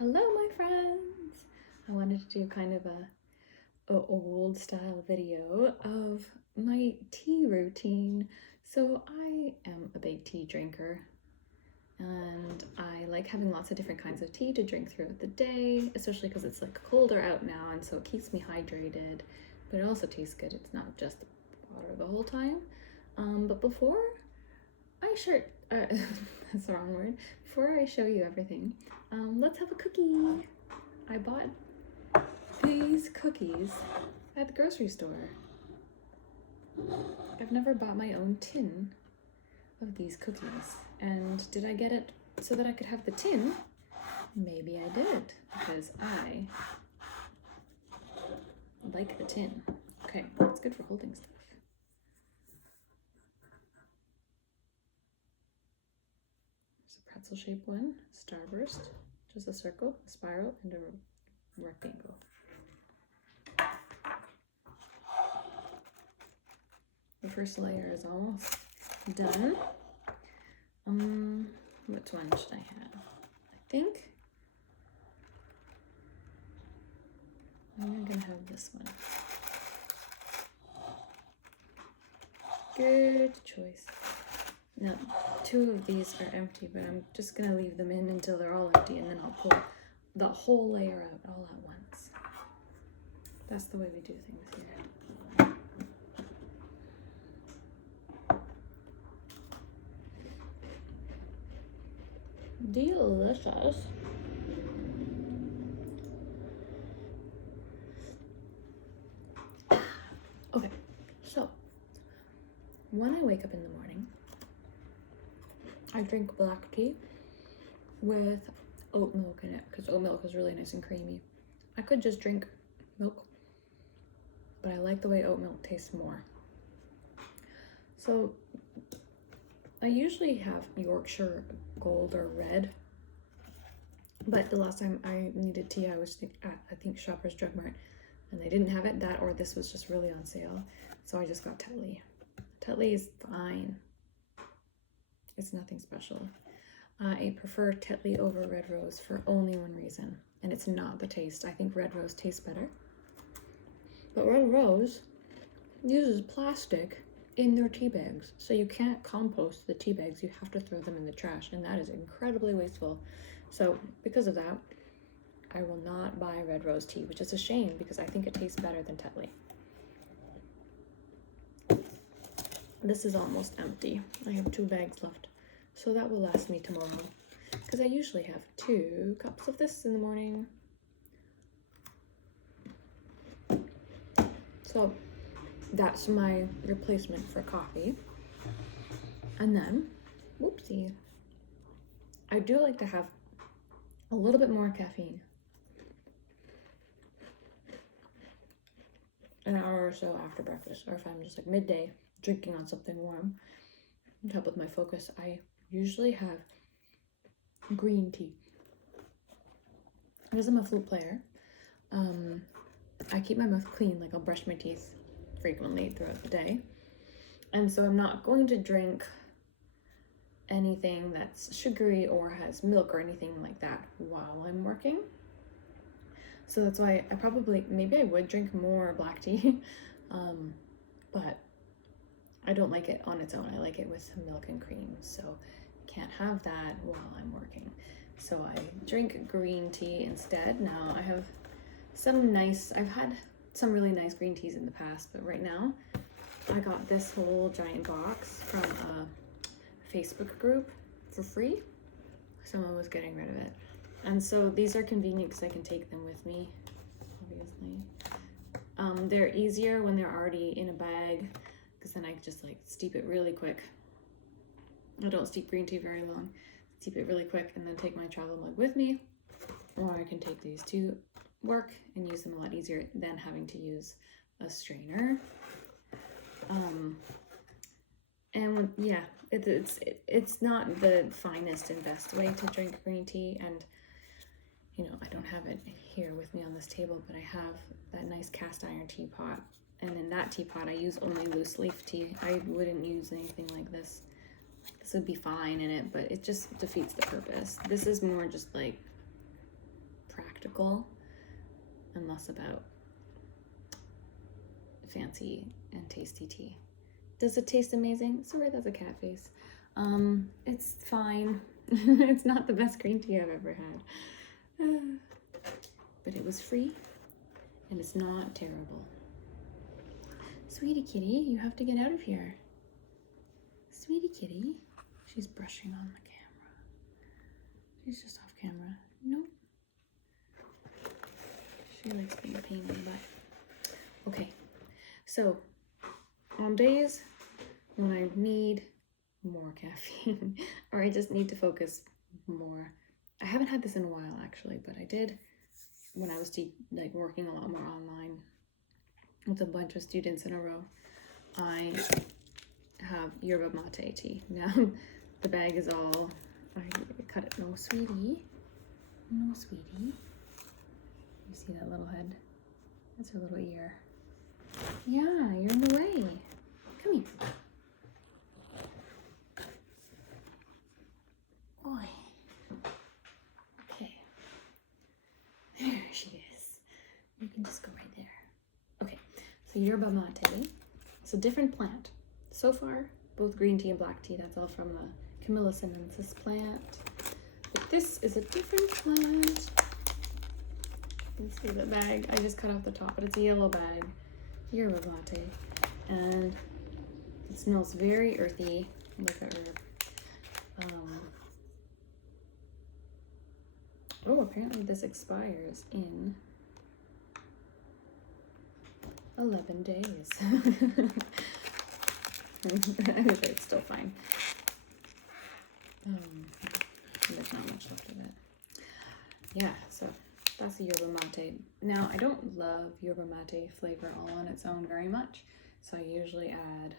Hello, my friends! I wanted to do kind of a old style video of my tea routine. So I am a big tea drinker and I like having lots of different kinds of tea to drink throughout the day, especially because it's like colder out now and so it keeps me hydrated, but it also tastes good. It's not just water the whole time. But before I sure, that's the wrong word. Before I show you everything, let's have a cookie. I bought these cookies at the grocery store. I've never bought my own tin of these cookies. And did I get it so that I could have the tin? Maybe I did, because I like the tin. Okay, it's good for holding stuff. There's a pretzel shaped one, starburst, just a circle, a spiral, and a rectangle. The first layer is almost done. Which one should I have? I think I'm gonna have this one. Good choice. Now, two of these are empty, but I'm just gonna leave them in until they're all empty, and then I'll pull the whole layer out all at once. That's the way we do things here. Delicious. Okay, so when I wake up in the morning, I drink black tea with oat milk in it because oat milk is really nice and creamy. I could just drink milk, but I like the way oat milk tastes more. So I usually have Yorkshire Gold or Red, but the last time I needed tea, I was at, I think, Shoppers Drug Mart, and they didn't have it. That or this was just really on sale, so I just got Tetley. Tetley is fine. It's nothing special. I prefer Tetley over Red Rose for only one reason, and it's not the taste. I think Red Rose tastes better. But Red Rose uses plastic in their tea bags, so you can't compost the tea bags. You have to throw them in the trash, and that is incredibly wasteful. So because of that, I will not buy Red Rose tea, which is a shame because I think it tastes better than Tetley. This is almost empty. I have 2 bags left, so that will last me tomorrow because I usually have 2 cups of this in the morning. So that's my replacement for coffee. And then, whoopsie, I do like to have a little bit more caffeine an hour or so after breakfast, or if I'm just like midday drinking on something warm to help with my focus. I usually have green tea. Because I'm a flute player, I keep my mouth clean, like I'll brush my teeth frequently throughout the day. And so I'm not going to drink anything that's sugary or has milk or anything like that while I'm working. So that's why I probably, maybe I would drink more black tea, but I don't like it on its own. I like it with milk and cream, so can't have that while I'm working. So I drink green tea instead. Now I have I've had some really nice green teas in the past, but right now I got this whole giant box from a Facebook group for free. Someone was getting rid of it. And so these are convenient because I can take them with me, obviously. They're easier when they're already in a bag because then I just like steep it really quick. I don't steep green tea very long. Steep it really quick and then take my travel mug with me. Or I can take these to work and use them a lot easier than having to use a strainer. And yeah, it's not the finest and best way to drink green tea, and you know, I don't have it here with me on this table, but I have that nice cast iron teapot, and in that teapot I use only loose leaf tea. I wouldn't use anything like this. This would be fine in it, but it just defeats the purpose. This is more just like practical and less about fancy and tasty tea. Does it taste amazing? Sorry, that's a cat face. It's fine. It's not the best green tea I've ever had. But it was free and it's not terrible. Sweetie kitty, you have to get out of here. Sweetie kitty. She's brushing on the camera. She's just off camera. Nope. She likes being a pain in the butt. Okay, so on days when I need more caffeine or I just need to focus more, I haven't had this in a while actually, but I did when I was like working a lot more online with a bunch of students in a row. I have yerba mate tea. Now the bag is all, I cut it. No, sweetie. No, sweetie. You see that little head? That's her little ear. Yeah, you're in the way. Come here. Boy. Okay. There she is. You can just go right there. Okay, so yerba mate. It's a different plant. So far, both green tea and black tea, that's all from the Camellia sinensis plant. But this is a different plant. You can see the bag. I just cut off the top, but it's a yellow bag. Yerba mate. And it smells very earthy, like a herb. Oh, apparently this expires in 11 days. It's still fine. There's not much left of it. Yeah, so that's the yerba mate. Now, I don't love yerba mate flavor all on its own very much, so I usually add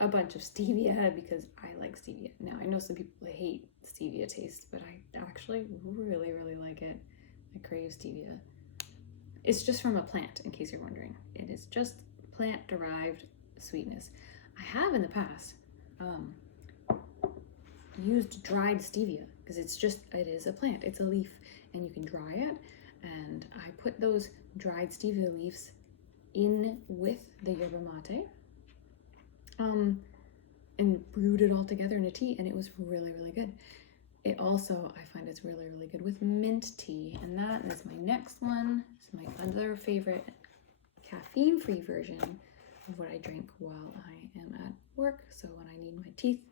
a bunch of stevia because I like stevia. Now, I know some people hate stevia taste, but I actually really, really like it. I crave stevia. It's just from a plant, in case you're wondering. It is just plant-derived sweetness. I have in the past used dried stevia because it is a plant. It's a leaf and you can dry it. And I put those dried stevia leaves in with the yerba mate and brewed it all together in a tea, and it was really, really good. It also, I find it's really, really good with mint tea, and that is my next one. It's my other favorite caffeine-free version of what I drink while I am at work. So when I need my teeth,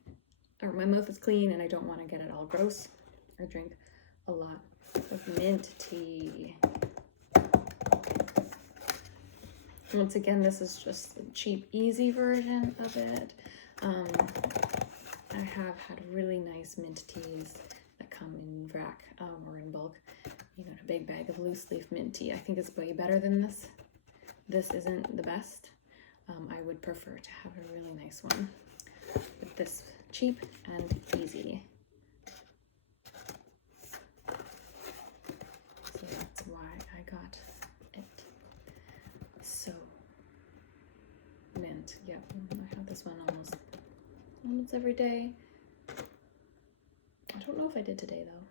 or my mouth is clean and I don't want to get it all gross, I drink a lot of mint tea. Once again, this is just the cheap, easy version of it. I have had really nice mint teas that come in vrac or in bulk. You know, a big bag of loose leaf mint tea. I think it's way better than this. This isn't the best. I would prefer to have a really nice one. But this cheap and easy. So that's why I got it. So mint, yeah, I have this one almost every day. I don't know if I did today though.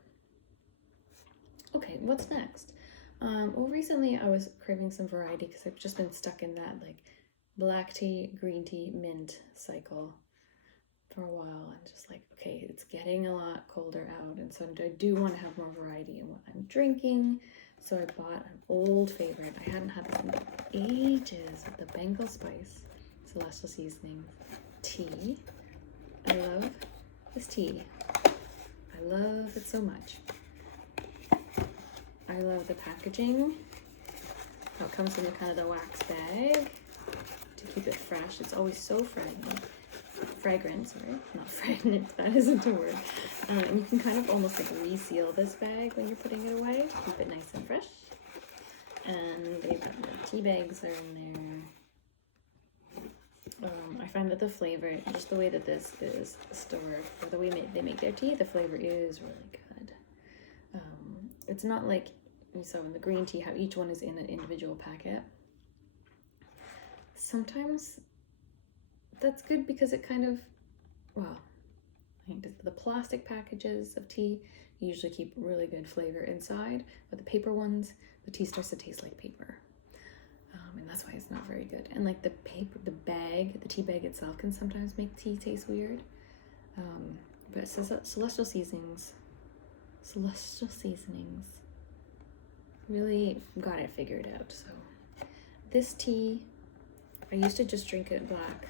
Okay, what's next? Well, recently I was craving some variety because I've just been stuck in that like black tea, green tea, mint cycle for a while, and just like, okay, it's getting a lot colder out, and so I do want to have more variety in what I'm drinking. So I bought an old favorite. I hadn't had this in ages, the Bengal Spice Celestial Seasoning tea. I love this tea. I love it so much. I love the packaging. How it comes in the kind of the wax bag to keep it fresh. It's always so fragrant, sorry, not fragrant, that isn't a word. And you can kind of almost like reseal this bag when you're putting it away to keep it nice and fresh. And they've got the tea bags are in there. I find that the flavor, just the way that this is stored, or the way they make their tea, the flavor is really good. It's not like you saw in the green tea, how each one is in an individual packet. Sometimes that's good because it kind of, well, I think the plastic packages of tea usually keep really good flavor inside, but the paper ones, the tea starts to taste like paper. And that's why it's not very good. And like the tea bag itself can sometimes make tea taste weird. But it says Celestial Seasonings really got it figured out. So this tea, I used to just drink it black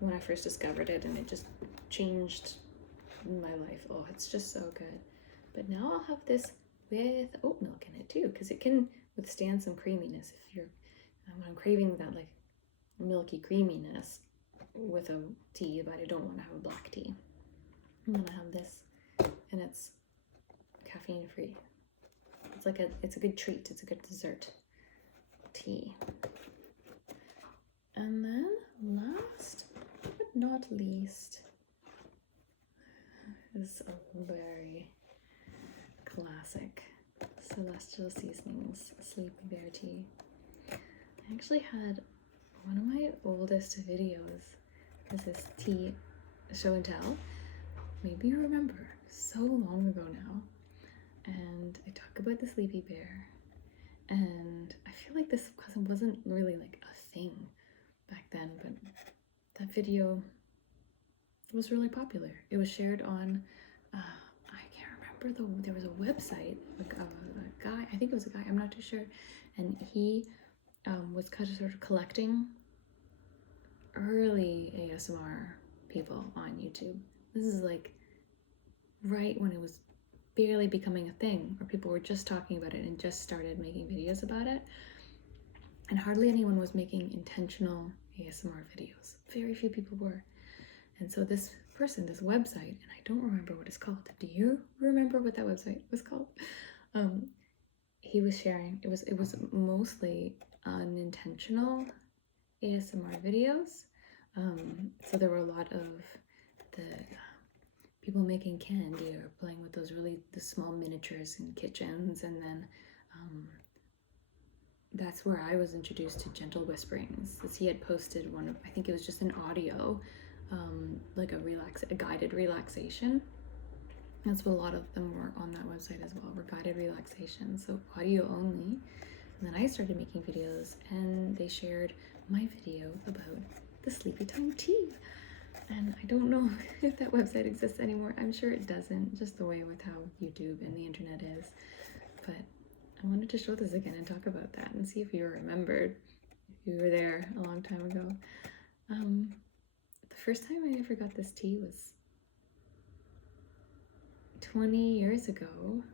when I first discovered it, and it just changed my life. Oh, it's just so good. But now I'll have this with oat milk in it too, because it can withstand some creaminess. I'm craving that like milky creaminess with a tea, but I don't want to have a black tea. I'm gonna have this, and it's caffeine free. It's a good treat. It's a good dessert tea. And then last but not least is a very classic Celestial Seasonings Sleepy Bear tea. I actually had one of my oldest videos is this tea show and tell. Maybe you remember, so long ago now. And I talk about the Sleepy Bear. And I feel like this wasn't really like a thing back then, but that video was really popular. It was shared on, I can't remember, there was a website, like a guy, I think it was a guy, I'm not too sure. And he was kind of sort of collecting early ASMR people on YouTube. This is like right when it was barely becoming a thing, or people were just talking about it and just started making videos about it. And hardly anyone was making intentional ASMR videos. Very few people were. And so this person, this website, and I don't remember what it's called. Do you remember what that website was called? He was sharing, it was mostly unintentional ASMR videos. So there were a lot of the people making candy or playing with the small miniatures in kitchens, and then that's where I was introduced to Gentle Whisperings, as he had posted one of, I think it was just an audio, like a guided relaxation. That's what a lot of them were on that website as well, were guided relaxations, so audio only. And then I started making videos, and they shared my video about the Sleepy Time tea. And I don't know if that website exists anymore. I'm sure it doesn't, just the way with how YouTube and the internet is. But I wanted to show this again and talk about that and see if you remembered, if you were there a long time ago. The first time I ever got this tea was 20 years ago.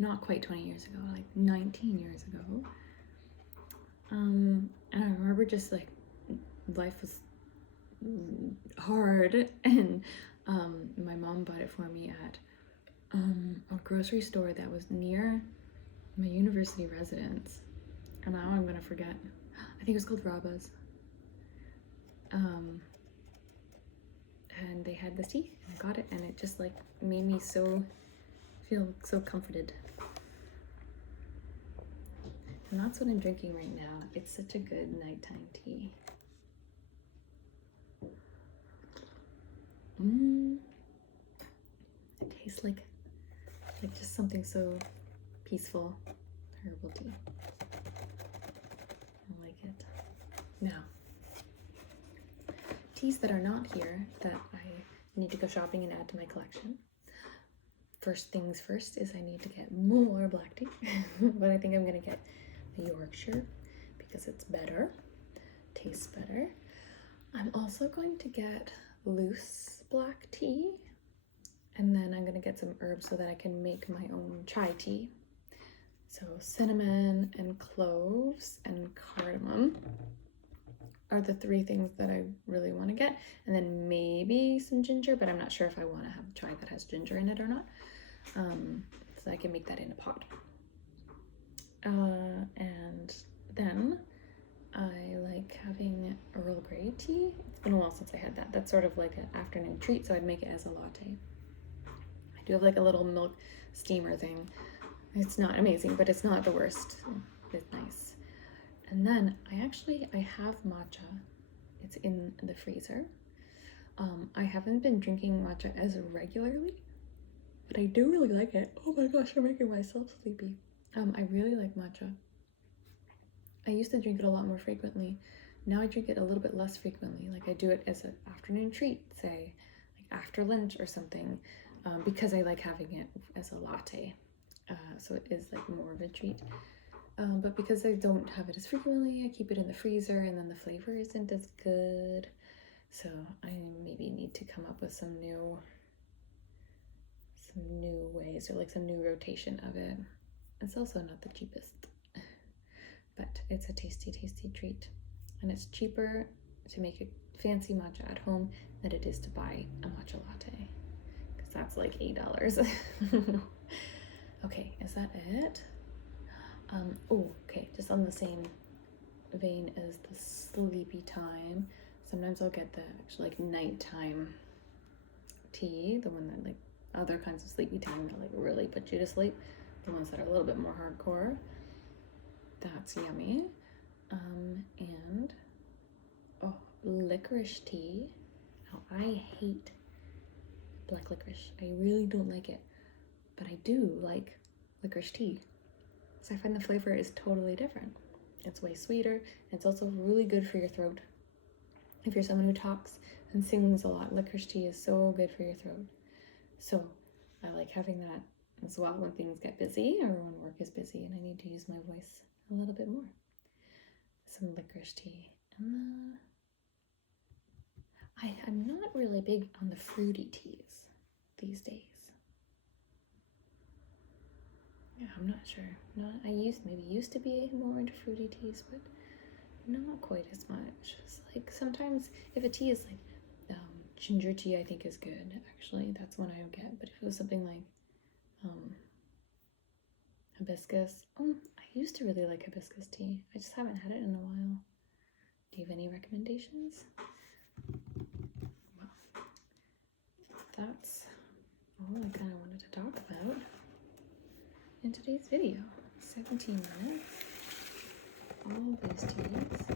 Not quite 20 years ago, like 19 years ago. And I remember just like life was hard, and my mom bought it for me at a grocery store that was near my university residence, and now I'm gonna forget. I think it was called Raba's. And they had this tea, and I got it, and it just like made me feel so comforted. And that's what I'm drinking right now. It's such a good nighttime tea. It tastes like just something so peaceful. Herbal tea. I like it. Now, teas that are not here that I need to go shopping and add to my collection. First things first is I need to get more black tea, but I think I'm gonna get the Yorkshire because it's better, tastes better. I'm also going to get loose black tea, and then I'm gonna get some herbs so that I can make my own chai tea. So cinnamon and cloves and cardamom are the three things that I really want to get, and then maybe some ginger, but I'm not sure if I want to have chai that has ginger in it or not. So I can make that in a pot. And then I like having Earl Grey tea. It's been a while since I had that. That's sort of like an afternoon treat, so I'd make it as a latte. I do have like a little milk steamer thing. It's not amazing, but it's not the worst. It's nice. And then I have matcha. It's in the freezer. I haven't been drinking matcha as regularly, but I do really like it. Oh my gosh, I'm making myself sleepy. I really like matcha. I used to drink it a lot more frequently. Now I drink it a little bit less frequently. Like I do it as an afternoon treat, say, like after lunch or something, because I like having it as a latte. So it is like more of a treat. But because I don't have it as frequently, I keep it in the freezer and then the flavor isn't as good. So I maybe need to come up with some new ways or like some new rotation of it. It's also not the cheapest, but it's a tasty, tasty treat. And it's cheaper to make a fancy matcha at home than it is to buy a matcha latte, because that's like $8. Okay, is that it? Oh, okay, just on the same vein as the sleepy time, sometimes I'll get the actual like nighttime tea, the one that like other kinds of sleepy time that like really put you to sleep, the ones that are a little bit more hardcore. That's yummy. And oh, licorice tea. Now I hate black licorice. I really don't like it, but I do like licorice tea. So I find the flavor is totally different. It's way sweeter. It's also really good for your throat. If you're someone who talks and sings a lot, licorice tea is so good for your throat. So I like having that as well when things get busy or when work is busy and I need to use my voice a little bit more. Some licorice tea. And I'm not really big on the fruity teas these days. Yeah, I'm not sure. I used to be more into fruity teas, but not quite as much. It's like sometimes if a tea is like ginger tea, I think is good. Actually, that's one I would get. But if it was something like hibiscus, I used to really like hibiscus tea. I just haven't had it in a while. Do you have any recommendations? Well, that's all I kind of wanted to talk about in today's video. 17 minutes. All these teas.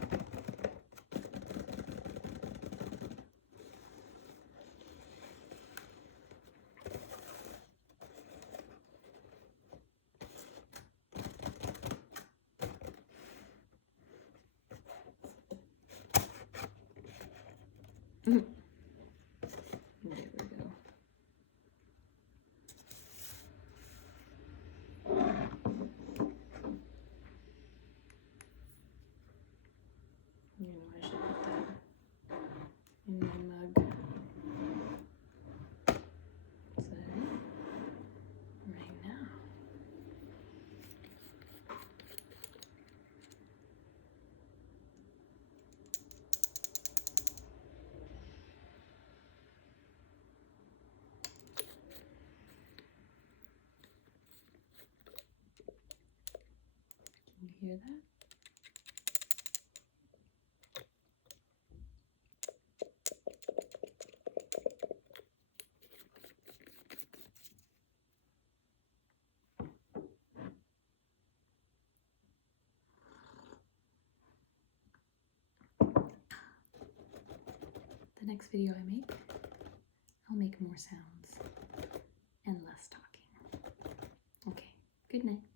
There we go. You know, I should put that in my mug. So, right now. Can you hear that? The next video I make, I'll make more sounds and less talking. Okay, good night.